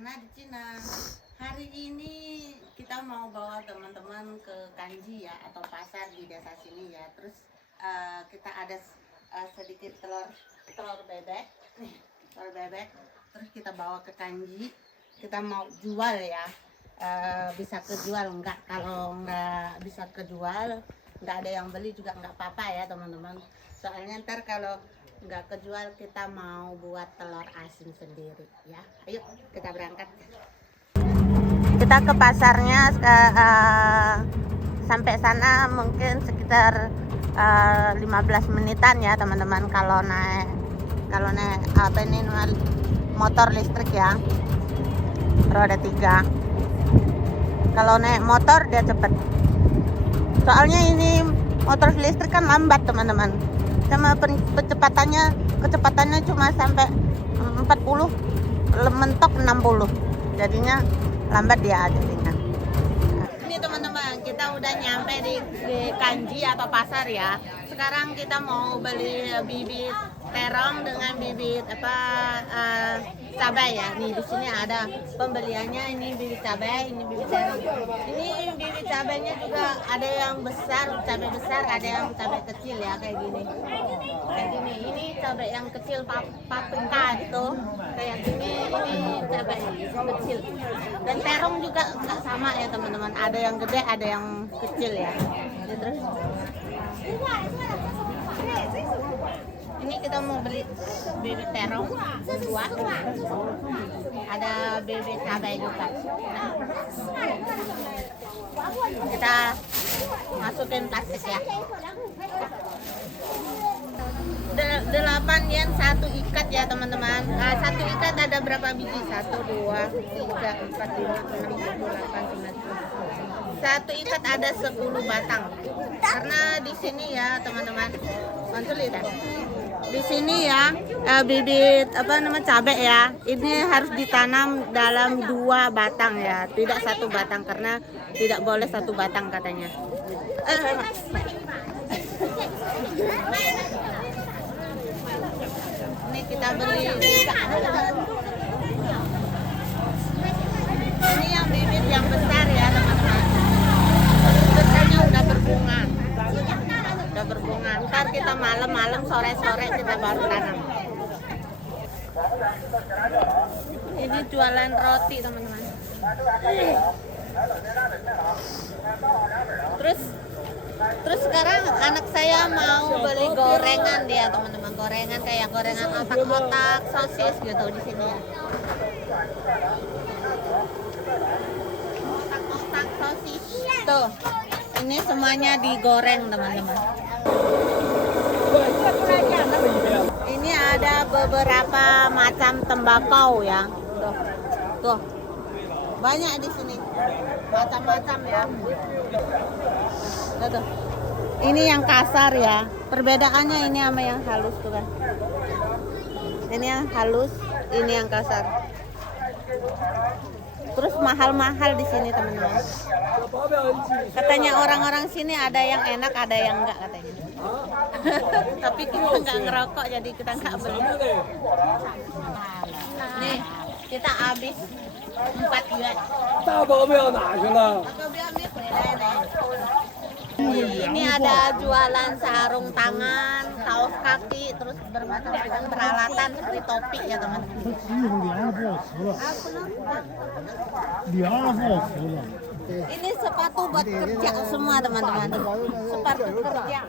karena di Cina. Hari ini kita mau bawa teman-teman ke Kanji ya, atau pasar di desa sini ya. Terus kita ada sedikit telur bebek nih, telur bebek. Terus kita bawa ke Kanji. Kita mau jual ya. Bisa kejual enggak? Kalau enggak bisa kejual, nggak ada yang beli juga nggak apa-apa ya teman-teman. Soalnya ntar kalau nggak kejual kita mau buat telur asin sendiri ya. Ayo kita berangkat. Kita ke pasarnya sampai sana mungkin sekitar 15 menitan ya teman-teman, kalau naik apa ini, motor listrik ya, roda 3. Kalau naik motor dia cepet, soalnya ini motor listrik kan lambat teman-teman, sama kecepatannya cuma sampai 40, mentok 60, jadinya lambat dia jadinya. Ini teman-teman, kita udah nyampe di Kanji atau pasar ya. Sekarang kita mau beli bibit terong dengan bibit cabai ya. Nih di sini ada pembeliannya, ini bibit cabai, ini bibit terong. Ini bibit cabainya juga ada yang besar, cabai besar, ada yang cabai kecil ya, kayak gini. Kayak gini. Ini cabai yang kecil, paprika gitu. Kayak gini, ini cabai kecil. Dan terong juga nggak sama ya teman-teman. Ada yang gede, ada yang kecil ya. Terus ini kita mau beli bibit terong dua, ada bibit cabai juga. Kita masukin plastik ya. 8 yen satu ikat ya teman-teman. Satu ikat ada berapa biji? 1, 2, 3, 4, 5, 6, 7, 8, 9. Satu ikat ada 10 batang. Karena di sini ya teman-teman, mantul ya. Di sini ya bibit cabai ya, ini harus ditanam dalam 2 batang ya, tidak 1 batang, karena tidak boleh 1 batang katanya. Ini kita beli. Ini yang bibit yang besar ya teman-teman. Besarnya udah berbunga. Ntar kita malam-malam, sore-sore kita baru tanam. Ini jualan roti teman-teman. Terus sekarang anak saya mau beli gorengan dia teman-teman, gorengan kayak gorengan otak-otak, sosis gitu di sini ya. Otak-otak, sosis tuh. Ini semuanya digoreng teman-teman. Ini ada beberapa macam tembakau ya. Tuh. Banyak di sini. Macam-macam ya. Tuh. Ini yang kasar ya. Perbedaannya ini sama yang halus tuh kan. Ini yang halus, ini yang kasar. Terus mahal-mahal di sini teman-teman. Katanya orang-orang sini ada yang enak, ada yang enggak katanya. Tapi kita enggak ngerokok, jadi kita enggak beli. Nih, kita habis 4 yuan. Ini ada jualan sarung tangan, kaos kaki, terus bermacam-macam peralatan seperti topi ya teman-teman. Ini sepatu buat kerja semua teman-teman. Sepatu kerja.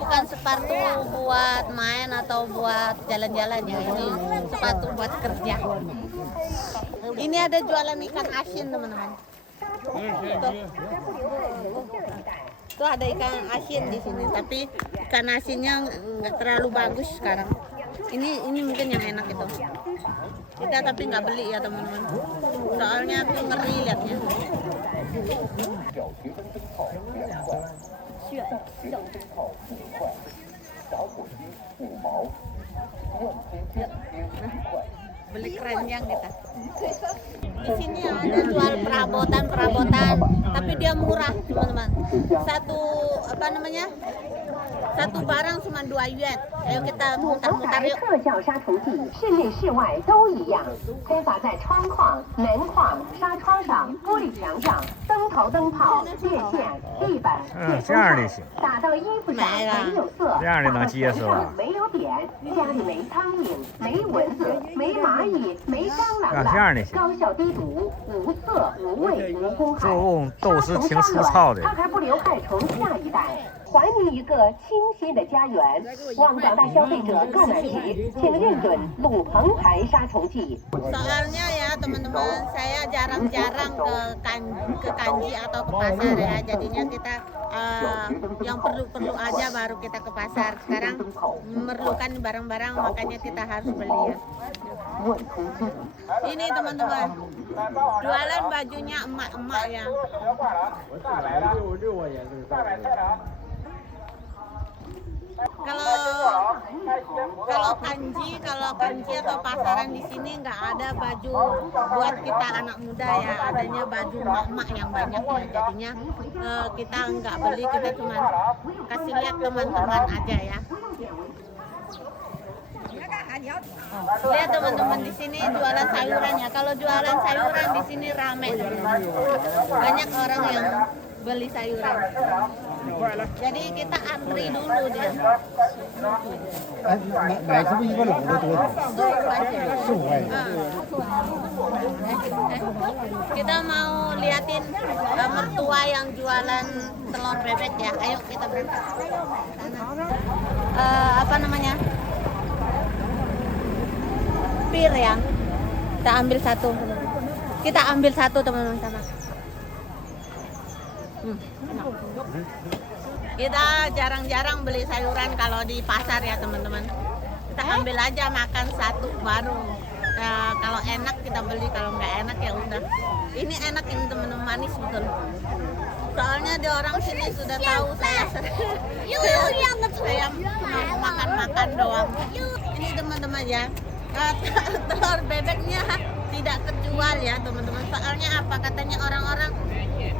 Bukan sepatu buat main atau buat jalan-jalan ya. Ini sepatu buat kerja. Ini ada jualan ikan asin teman-teman. Tuh ada ikan asin di sini, tapi ikan asinnya nggak terlalu bagus sekarang. Ini mungkin yang enak itu. Kita tapi nggak beli ya teman-teman. Soalnya aku ngeri liatnya. Beli keranjang kita. Di sini ada jual perabotan, tapi dia murah teman-teman. Satu barang cuma 2 yuan. Ayo kita mutar-mutar yuk. 特效杀虫剂，室内室外都一样，喷洒在窗框、门框、纱窗上、玻璃墙上、灯头、灯泡、电线、地板、这样的行。打到衣服上没有色，这样的能接受啊？没有点，家里没苍蝇、没蚊子、没蚂蚁、没蟑螂了。这样的行。高效低毒，无色无味无公害。作物都是挺粗糙的。它还不留害虫下一代。 还你一个清新的家园。望广大消费者购买时，请认准鲁鹏牌杀虫剂。 Soalnya ya teman-teman, saya jarang-jarang ke kanji atau ke pasar ya. Jadinya kita yang perlu-perlu aja baru kita ke pasar. Sekarang memerlukan barang-barang, makanya kita harus beli ya. Ini teman-teman, jualan bajunya emak-emak ya. Kalau kanji atau pasaran di sini nggak ada baju buat kita anak muda ya, adanya baju emak-emak yang banyak ya. Jadinya kita nggak beli, kita cuma kasih lihat teman-teman aja ya. Lihat teman-teman, di sini jualan sayuran ya. Kalau jualan sayuran di sini rame, banyak orang yang beli sayuran. Jadi kita antri dulu dia. 买是不是一个老的多少？15块。Kita mau liatin mertua yang jualan telur bebek ya. Ayo kita berangkat. Apa namanya? Pir ya. Kita ambil satu. Kita ambil satu teman-teman sama. Kita jarang-jarang beli sayuran kalau di pasar ya teman-teman. Kita ambil aja makan satu baru. Kalau enak kita beli, kalau nggak enak ya udah. Ini enak ini teman-teman, manis betul. Soalnya di orang sini sudah tahu saya cuma makan-makan doang. Ini teman-teman ya, telur bebeknya tidak kejual ya teman-teman. Soalnya apa katanya orang-orang,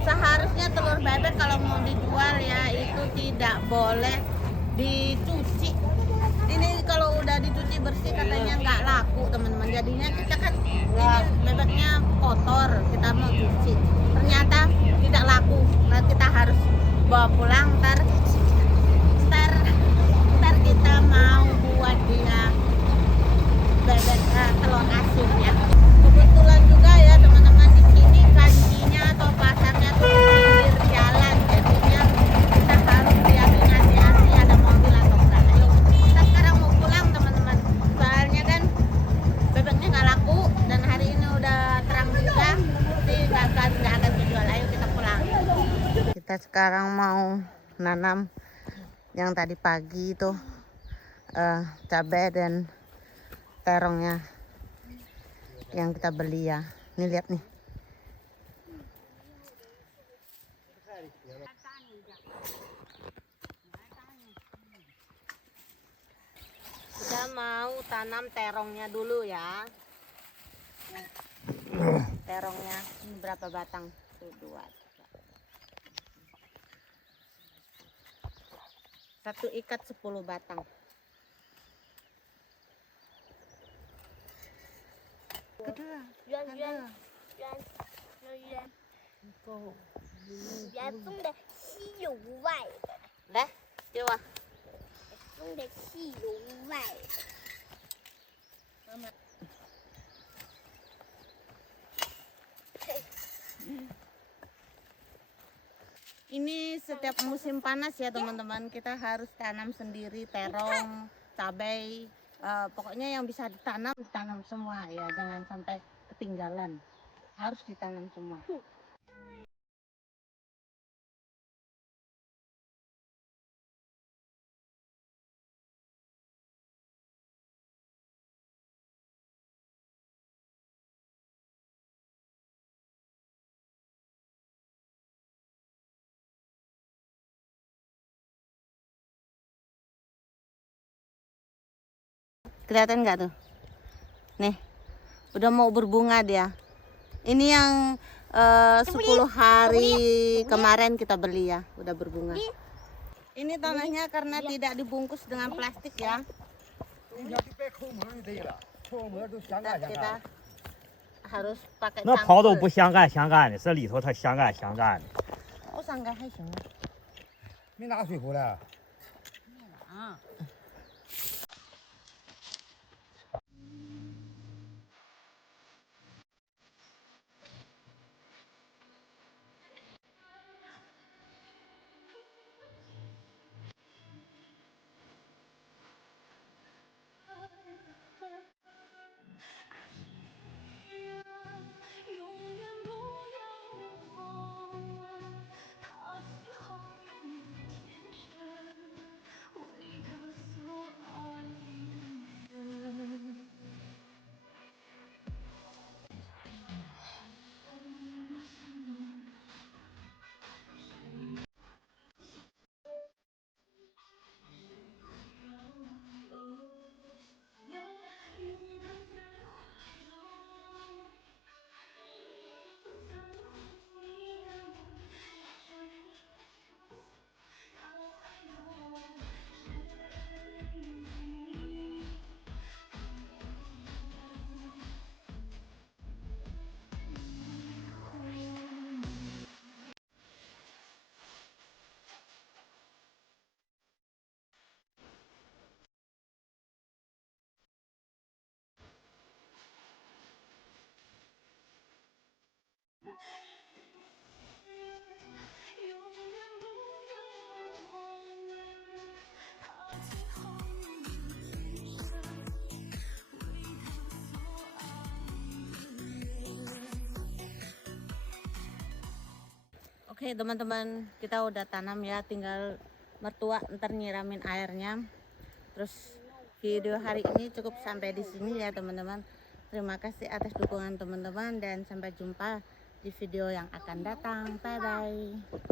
seharusnya telur bebek kalau mau dijual ya itu tidak boleh dicuci. Ini kalau udah dicuci bersih katanya nggak laku teman-teman. Jadinya kita kan ini bebeknya kotor, kita mau cuci, ternyata tidak laku. Nah kita harus bawa pulang, ntar kita mau buat dia bebek telur asin ya. Kebetulan juga ya teman-teman, di sini kanjinya atau pasarnya tuh di pinggir jalan, jadinya kita harus lihatin hati-hati ada mobil atau enggak. Ayo kita sekarang mau pulang teman-teman, soalnya kan bebeknya nggak laku dan hari ini udah terang juga, sih nggak akan dijual. Ayo kita pulang. Kita sekarang mau nanam yang tadi pagi itu cabai dan terongnya yang kita beli ya. Nih lihat nih. Kita mau tanam terongnya dulu ya. Terongnya ini berapa batang? Tuh, 2. Satu ikat 10 batang. Kedua. Yuan. 原种的稀有外的， Dah, coba. 种的稀有外的。 Ini setiap musim panas ya teman-teman, kita harus tanam sendiri terong, cabai, pokoknya yang bisa ditanam semua ya, jangan sampai ketinggalan, harus ditanam semua. Kelihatan nggak tuh? Nih, udah mau berbunga dia. Ini yang 10 hari kemarin kita beli ya, udah berbunga. Ini tanahnya karena tidak dibungkus dengan plastik ya. 你想你别抠门就对了，抠门都香干香 Kita 干。 harus pakai 那刨都 cangkul. 不相干相干的，这里头它相干相干的。 Oh, sangga hai semua. 没拿水回来。 Oke teman-teman, kita udah tanam ya, tinggal mertua ntar nyiramin airnya. Terus video hari ini cukup sampai di sini ya teman-teman. Terima kasih atas dukungan teman-teman dan sampai jumpa di video yang akan datang. Bye bye.